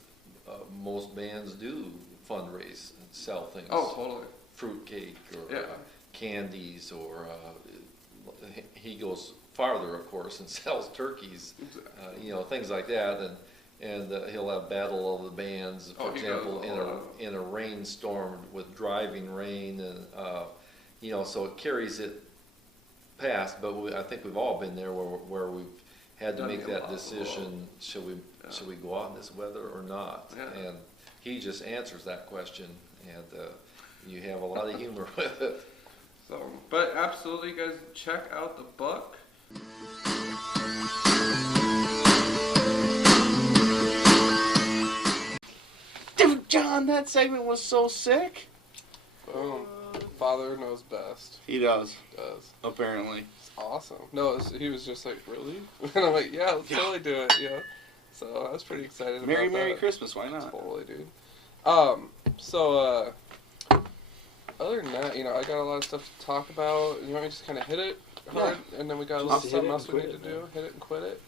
most bands do fundraise and sell things. Oh, totally. Fruitcake or candies, or he goes farther, of course, and sells turkeys, things like that, and he'll have battle of the bands, for example, in a rainstorm with driving rain, and so it carries it past. But I think we've all been there where we've had to make that decision: should we go out in this weather or not? Yeah. And he just answers that question, and you have a lot of humor with it. So, but absolutely, guys, check out the book. Dude, John, that segment was so sick. Boom. Father knows best. He does, Apparently. apparently. It's awesome. No, he was just like, really? And I'm like, yeah, let's totally do it, So I was pretty excited about that. Merry Christmas, why not? Totally, dude. Other than that, I got a lot of stuff to talk about. You want me to just kind of hit it hard, and then we got a little something else we need to do? Hit it and quit it?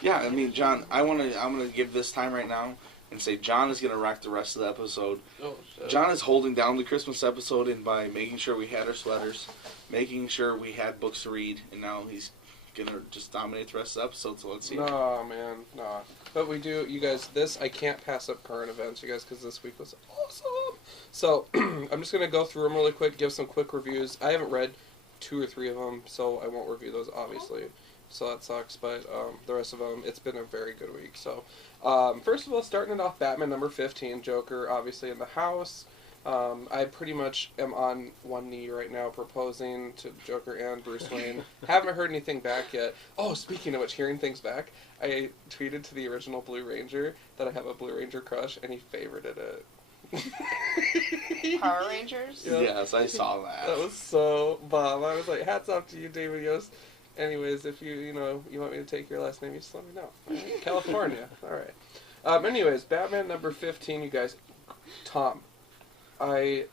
Yeah, I mean, John, I'm gonna give this time right now and say John is gonna wreck the rest of the episode. Oh, shit. John is holding down the Christmas episode and by making sure we had our sweaters, making sure we had books to read, and now he's gonna just dominate the rest of the episode. So let's see. No, man, no. But we do, you guys. I can't pass up current events, you guys, because this week was awesome. So I'm just gonna go through them really quick, give some quick reviews. I haven't read 2 or 3 of them, so I won't review those, obviously. So that sucks, but the rest of them, it's been a very good week. So first of all, starting it off, Batman number 15, Joker, obviously in the house. I pretty much am on one knee right now proposing to Joker and Bruce Wayne. Haven't heard anything back yet. Oh, speaking of which, hearing things back, I tweeted to the original Blue Ranger that I have a Blue Ranger crush, and he favorited it. Power Rangers? Yeah. Yes, I saw that. That was so bomb. I was like, hats off to you, David Yost. Anyways, if you want me to take your last name, you just let me know. All right? California. All right. Anyways, Batman number 15, you guys. Tom, I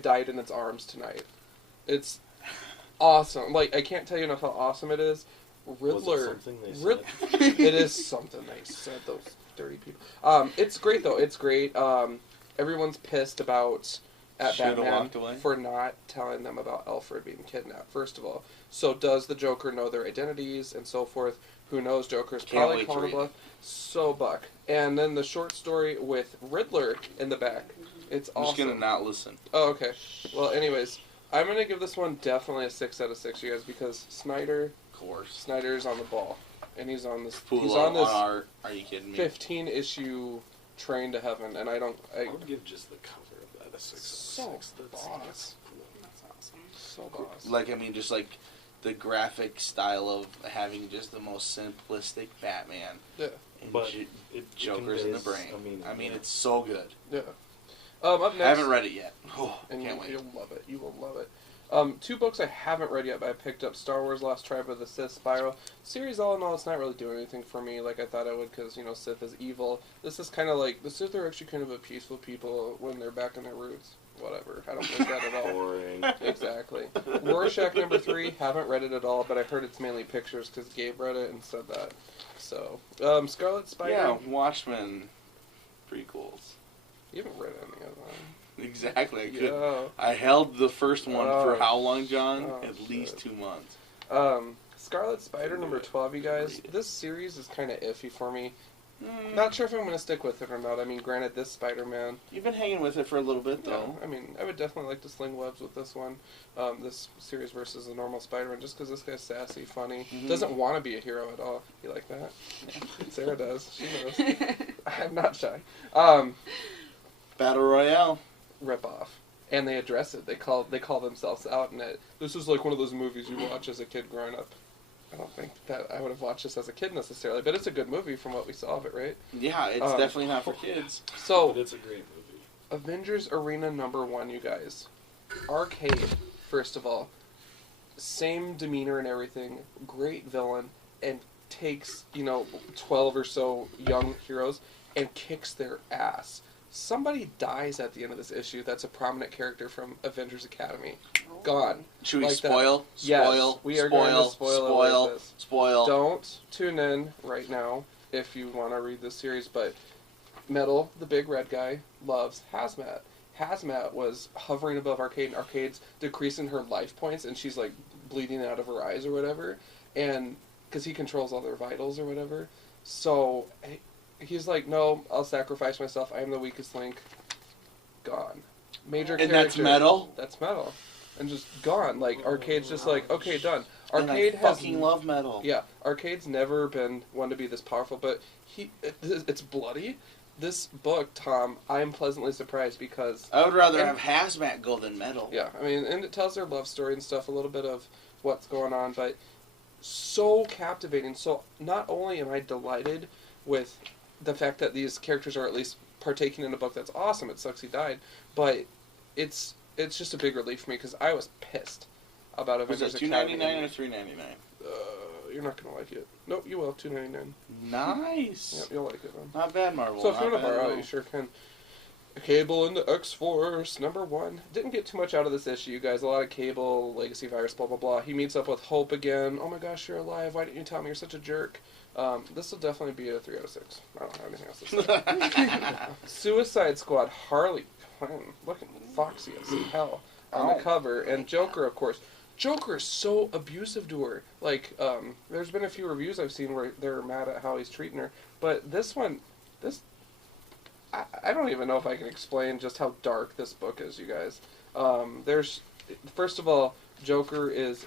died in its arms tonight. It's awesome. Like, I can't tell you enough how awesome it is. Riddler. Was it something they said? It is something they said, those dirty people. It's great, though. It's great. Everyone's pissed at Should've Batman walked away. for not telling them about Alfred being kidnapped, first of all. So does the Joker know their identities and so forth? Who knows? Joker's Can't probably wait to calling a read bluff. So buck. And then the short story with Riddler in the back. It's I'm awesome. just gonna not listen. Oh, okay. Well, anyways, I'm gonna give this one definitely a 6 out of 6, you guys, because Snyder's on the ball, and he's on this. He's on this. Are you kidding me? 15-issue train to heaven, and I would give just the cover of that a 6 So out of 6. boss. That's awesome. So boss. Like, I mean, just like the graphic style of having just the most simplistic Batman. Yeah. And But it Joker's in the conveys brain. a meaning, I mean, yeah. it's so good. Yeah. Up next. I haven't read it yet. Oh, And can't wait. you'll love it. You will love it. 2 books I haven't read yet, but I picked up: Star Wars: Lost Tribe of the Sith, Spiral series. All in all, it's not really doing anything for me like I thought it would, because Sith is evil. This is kind of like the Sith are actually kind of a peaceful people when they're back in their roots. Whatever. I don't think that at all. Boring. Exactly. Rorschach number 3. Haven't read it at all, but I heard it's mainly pictures because Gabe read it and said that. So, Scarlet Spider. Yeah, Watchmen prequels. You haven't read any of them. Exactly. I could. Yeah. I held the first one for how long, John? Oh, At least shit. 2 months. Scarlet Spider number 12, you guys. This series is kind of iffy for me. Mm. Not sure if I'm going to stick with it or not. I mean, granted, this Spider-Man, You've been hanging with it for a little bit, yeah, though. I mean, I would definitely like to sling webs with this one. This series versus the normal Spider-Man, just because this guy's sassy, funny, Mhm. doesn't want to be a hero at all. You like that? Sarah does. She knows. I'm not shy. Battle Royale. Rip off. And they address it. They call themselves out in it. This is like one of those movies you watch as a kid growing up. I don't think that I would have watched this as a kid necessarily, but it's a good movie from what we saw of it, right? Yeah, it's definitely not for kids. But So, it's a great movie. Avengers Arena number 1, you guys. Arcade, first of all. Same demeanor and everything. Great villain. And takes, 12 or so young heroes and kicks their ass. Somebody dies at the end of this issue that's a prominent character from Avengers Academy. Gone. Should we Like that. spoil? Yes, Spoil? we are spoil, going to spoil it like this. Spoil. Don't tune in right now if you want to read this series, but Metal, the big red guy, loves Hazmat. Hazmat was hovering above Arcade, and Arcade's decreasing her life points, and she's like bleeding out of her eyes or whatever, and because he controls all their vitals or whatever. So he's like, no, I'll sacrifice myself. I am the weakest link. Gone. Major And character. that's Metal? That's Metal. And just gone. Like, Arcade's just like, okay, done. And Arcade I has... fucking love Metal. Yeah, Arcade's never been one to be this powerful, but it's bloody. This book, Tom, I'm pleasantly surprised because... I would rather have Hazmat go than Metal. Yeah, I mean, and it tells their love story and stuff, a little bit of what's going on, but so captivating. So not only am I delighted with the fact that these characters are at least partaking in a book that's awesome, it sucks he died, but it's just a big relief for me because I was pissed about Avengers Was it Academy. $2.99 or $3.99? You're not going to like it. Nope, you will, $2.99. Nice. Yep, you'll like it, man. Not bad, Marvel. So if you Not want to bad at borrow all. it, you sure can. Cable and the X-Force, #1. Didn't get too much out of this issue, you guys. A lot of Cable, Legacy Virus, blah, blah, blah. He meets up with Hope again. Oh my gosh, you're alive. Why didn't you tell me? You're such a jerk. This will definitely be a 3 out of 6. I don't have anything else to say. Suicide Squad, Harley Quinn, looking foxy as hell on the cover. And Joker, of course. Joker is so abusive to her. Like, there's been a few reviews I've seen where they're mad at how he's treating her. But this one, I don't even know if I can explain just how dark this book is, you guys. First of all, Joker is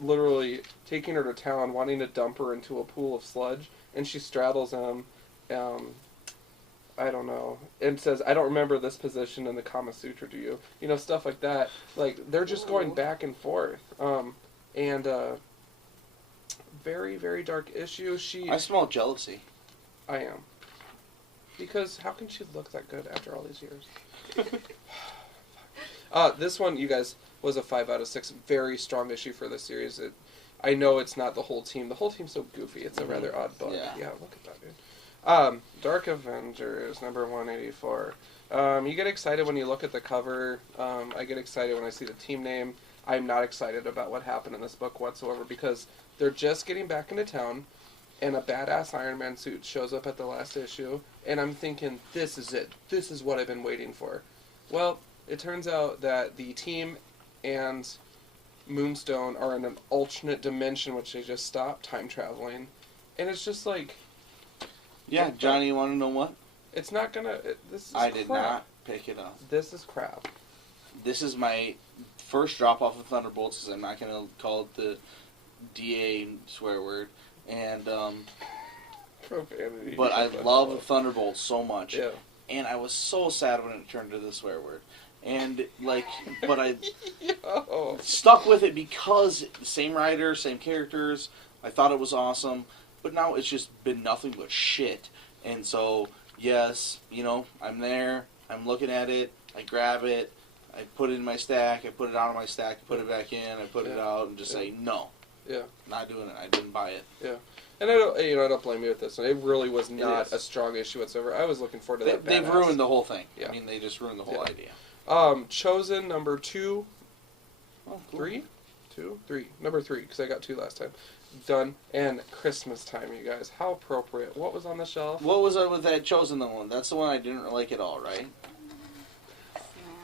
literally taking her to town, wanting to dump her into a pool of sludge, and she straddles him, I don't know, and says, I don't remember this position in the Kama Sutra, do you? You know, stuff like that. Like, they're just going back and forth. Very, very dark issue. I smell jealousy. I am. Because how can she look that good after all these years? This one, you guys, was a 5 out of 6. Very strong issue for this series. I know it's not the whole team. The whole team's so goofy. It's a rather odd book. Yeah, look at that, dude. Dark Avengers, number 184. You get excited when you look at the cover. I get excited when I see the team name. I'm not excited about what happened in this book whatsoever because they're just getting back into town, and a badass Iron Man suit shows up at the last issue, and I'm thinking, this is it. This is what I've been waiting for. Well, it turns out that the team and Moonstone are in an alternate dimension, which they just stopped time traveling, and it's just like... Yeah, Johnny, you want to know what? It's not gonna... This is I did crap. not pick it up. This is crap. This is my first drop off of Thunderbolts, because I'm not going to call it the DA swear word. And Profanity. but I love Thunderbolts so much. Yeah. And I was so sad when it turned to the swear word. And, like, but I Yo. stuck with it because same writer, same characters. I thought it was awesome. But now it's just been nothing but shit. And so, yes, you know, I'm there. I'm looking at it. I grab it. I put it in my stack. I put it out of my stack. I put it back in. I put it out and just say, no. Yeah. Not doing it. I didn't buy it. Yeah. And I don't blame you with this one. It really was not a strong issue whatsoever. I was looking forward to that. They've ruined the whole thing. Yeah. I mean, they just ruined the whole idea. Chosen number 2, Oh, cool. 3, 2, 3, number 3 because I got 2 last time. Done. And Christmas time, you guys. How appropriate. What was on the shelf? What was it with that Chosen one? That's the one I didn't like at all, right?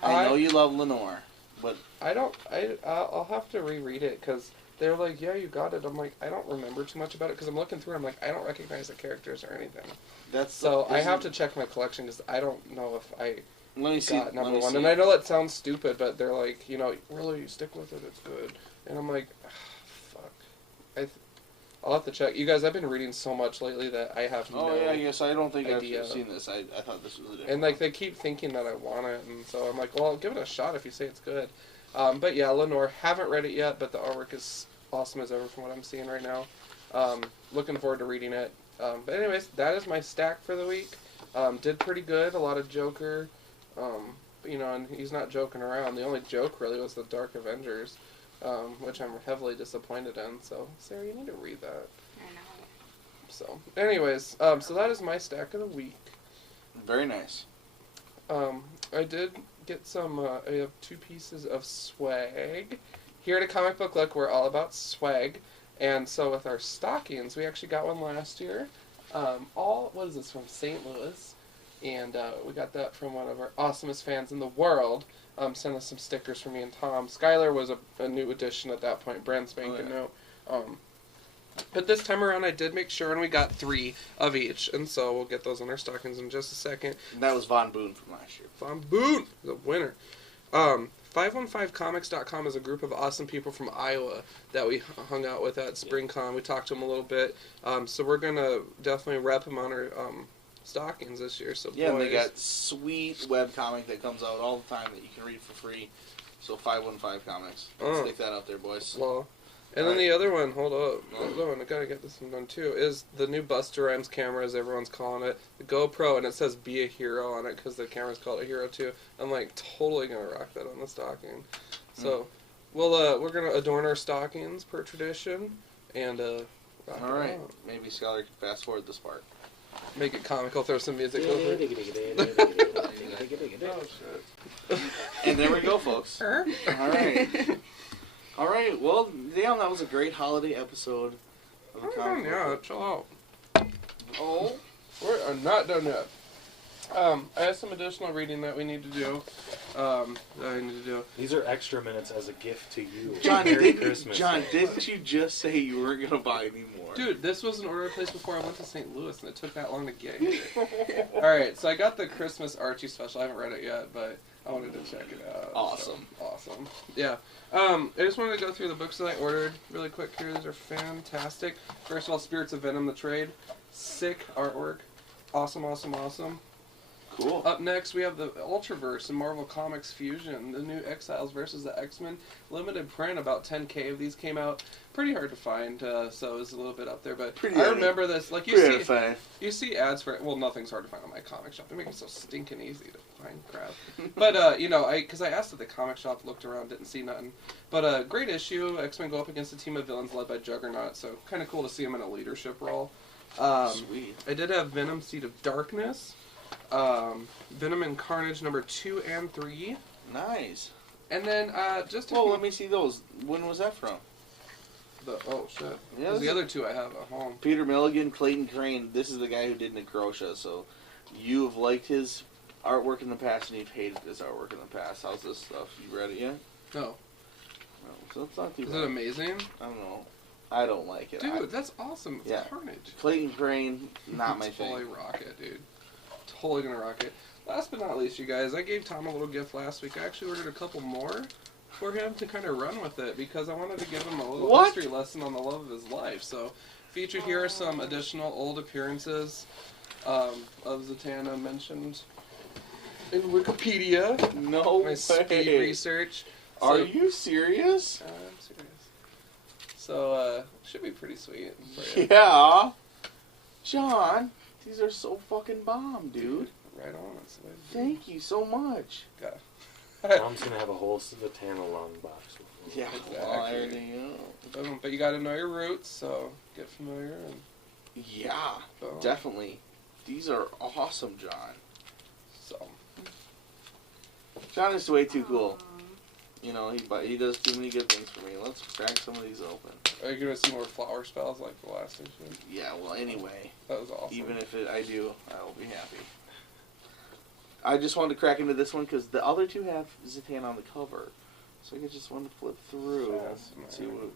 I know you love Lenore, but I'll have to reread it because they're like, yeah, you got it. I'm like, I don't remember too much about it because I'm looking through. I'm like, I don't recognize the characters or anything. I have to check my collection because I don't know if I got number 1. And I know that sounds stupid, but they're like, you know, really stick with it. It's good. And I'm like, fuck. I'll have to check. You guys, I've been reading so much lately that I have no I guess I don't think idea. I've seen this. I thought this was a different And, like, they keep thinking that I want it, and so I'm like, well, I'll give it a shot if you say it's good. But, yeah, Lenore, haven't read it yet, but the artwork is awesome as ever from what I'm seeing right now. Looking forward to reading it. But anyways, that is my stack for the week. Did pretty good. A lot of Joker. You know, and he's not joking around. The only joke, really, was the Dark Avengers. Which I'm heavily disappointed in. So, Sarah, you need to read that. I know. So, anyways, so that is my stack of the week. Very nice. I did get some, I have 2 pieces of swag. Here at Comic Book Look, we're all about swag. And so with our stockings, we actually got one last year. What is this, from St. Louis? And we got that from one of our awesomest fans in the world. Sent us some stickers for me and Tom. Skyler was a new addition at that point, brand spanking new. But this time around I did make sure, and we got 3 of each. And so we'll get those on our stockings in just a second. And that was Von Boone from last year. Von Boone, the winner. 515comics.com is a group of awesome people from Iowa that we hung out with at SpringCon. We talked to them a little bit. So we're going to definitely rep them on our stockings this year. So yeah, boys, and they got sweet webcomic that comes out all the time that you can read for free. So 515 Comics. Stick that out there, boys. Well, and then the other one, hold on, I gotta get this one done too, is the new Buster Rhymes camera, as everyone's calling it, the GoPro, and it says "Be a Hero" on it because the camera's called a Hero too. I'm like totally gonna rock that on the stocking. So we're gonna adorn our stockings per tradition, and rock all right, it out. maybe Skyler can fast forward this part. Make it comical. Throw some music over it. Oh shit! And there we go, folks. All right. All right, well, damn, that was a great holiday episode of the comic book. Yeah, chill out. Oh, we're not done yet. I have some additional reading that we need to do. These are extra minutes as a gift to you. John, Merry Christmas. didn't you just say you weren't going to buy any more? Dude, this was an order I placed before I went to St. Louis, and it took that long to get here. Alright, so I got the Christmas Archie special. I haven't read it yet, but I wanted to check it out. Awesome. So, awesome. Yeah. I just wanted to go through the books that I ordered really quick here. These are fantastic. First of all, Spirits of Venom, the trade. Sick artwork. Awesome, awesome, awesome. Cool. Up next, we have the Ultraverse and Marvel Comics Fusion, the new Exiles versus the X-Men limited print. About 10K of these came out. Pretty hard to find, so it's a little bit up there. But I remember this. Like you see ads for it. Well, nothing's hard to find on my comic shop. They make it so stinking easy to find crap. But because I asked at the comic shop, looked around, didn't see nothing. But great issue. X-Men go up against a team of villains led by Juggernaut. So kind of cool to see him in a leadership role. Sweet. I did have Venom: Seed of Darkness. Venom and Carnage number 2 and 3. Nice. And then just let me see those. When was that from? Oh shit. Yeah, the other 2 I have at home. Peter Milligan, Clayton Crane. This is the guy who did Necrosha. So you have liked his artwork in the past, and you've hated his artwork in the past. How's this stuff? You read it yet? No. No. So it's not too bad. Is it amazing? I don't know. I don't like it. Dude, that's awesome. It's yeah. Carnage. Clayton Crane, not my thing. Totally rock it, dude. Totally gonna rock it. Last but not least, you guys, I gave Tom a little gift last week. I actually ordered a couple more for him to kind of run with it because I wanted to give him a little history lesson on the love of his life. So, featured here are some additional old appearances of Zatanna mentioned in Wikipedia. No My way. speed research. Are you serious? I'm serious. So, should be pretty sweet. Yeah. John, these are so fucking bomb, dude. Right on. That's the way to do it. Thank you so much. Got Mom's gonna have a whole Zatanna long box. Yeah, Exactly. well, everything, But you gotta know your roots, so get familiar. And yeah, definitely. These are awesome, John. so, John is way too cool. You know, he does too many good things for me. Let's crack some of these open. are you gonna see more flower spells like the last issue? Yeah, well, anyway. That was awesome. Even if I do, I will be happy. I just wanted to crack into this one because the other 2 have Zatanna on the cover. So I just wanted to flip through. Yes, See what...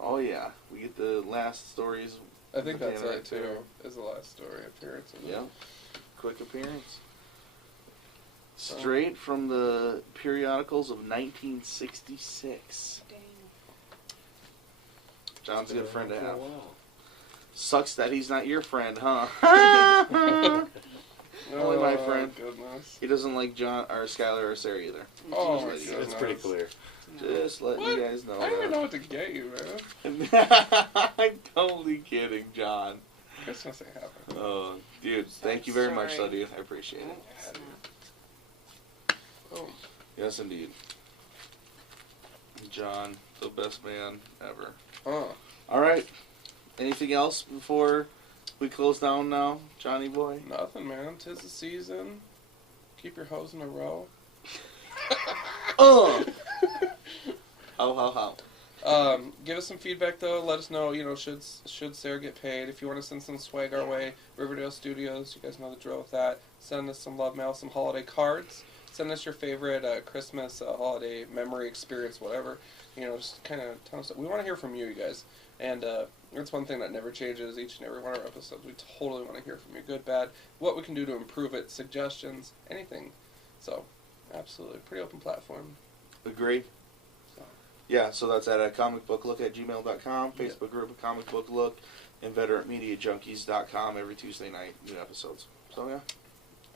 Oh, yeah. We get the last stories. I think that's Zatanna it too. Is the last story appearance. Of Yeah. Quick appearance. Straight from the periodicals of 1966. Dang. John's a good friend to have. Sucks that he's not your friend, huh? Only my friend. Goodness. He doesn't like John or Skyler or Sarah either. Oh my Just goodness. It's pretty clear. Just letting you guys know. I don't even know what to get you, man. I'm totally kidding, John. Christmas ain't happening. Oh, dude, thank you very much, though, dude. I appreciate it. Oh. Yes, indeed. John, the best man ever. Oh. All right. Anything else before we close down now, Johnny boy? Nothing, man. 'Tis the season. Keep your hose in a row. How? Give us some feedback though. Let us know. Should Sarah get paid? If you want to send some swag our way, Riverdale Studios. You guys know the drill with that. Send us some love mail, some holiday cards. Send us your favorite Christmas holiday memory experience, whatever. Just kind of tell us. We want to hear from you guys, and that's one thing that never changes each and every one of our episodes. We totally want to hear from you, good, bad, what we can do to improve it, suggestions, anything. So, absolutely, pretty open platform. Agreed. Yeah, so that's at comicbooklook@gmail.com, Facebook group at Comic Book Look, Inveterate Media Junkies.com every Tuesday night, new episodes. So, yeah.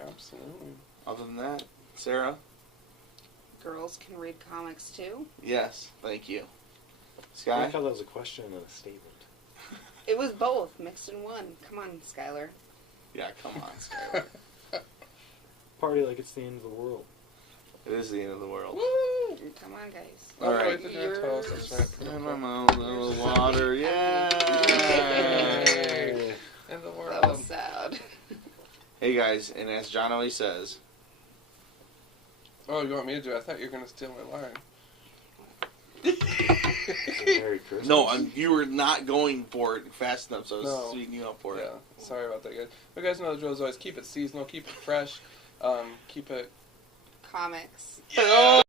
Absolutely. Other than that, Sarah? Girls can read comics too. Yes, thank you. I Sky? like how that was a question and a statement. It was both, mixed in one. Come on, Skyler. Yeah, come on, Skylar. Party like it's the end of the world. It is the end of the world. Woo! Come on, guys. All right. Wait, they're doing toast. That's right. In my mouth, a little water, yeah! In the That world. was sad. Hey guys, and as John always says, Oh, you want me to do it? I thought you were going to steal my line. Merry Christmas. no, you were not going for it fast enough, so I was No. speeding you up for it. Yeah, sorry about that, guys. But you guys know the drill is always keep it seasonal, keep it fresh, keep it... Comics. Yeah!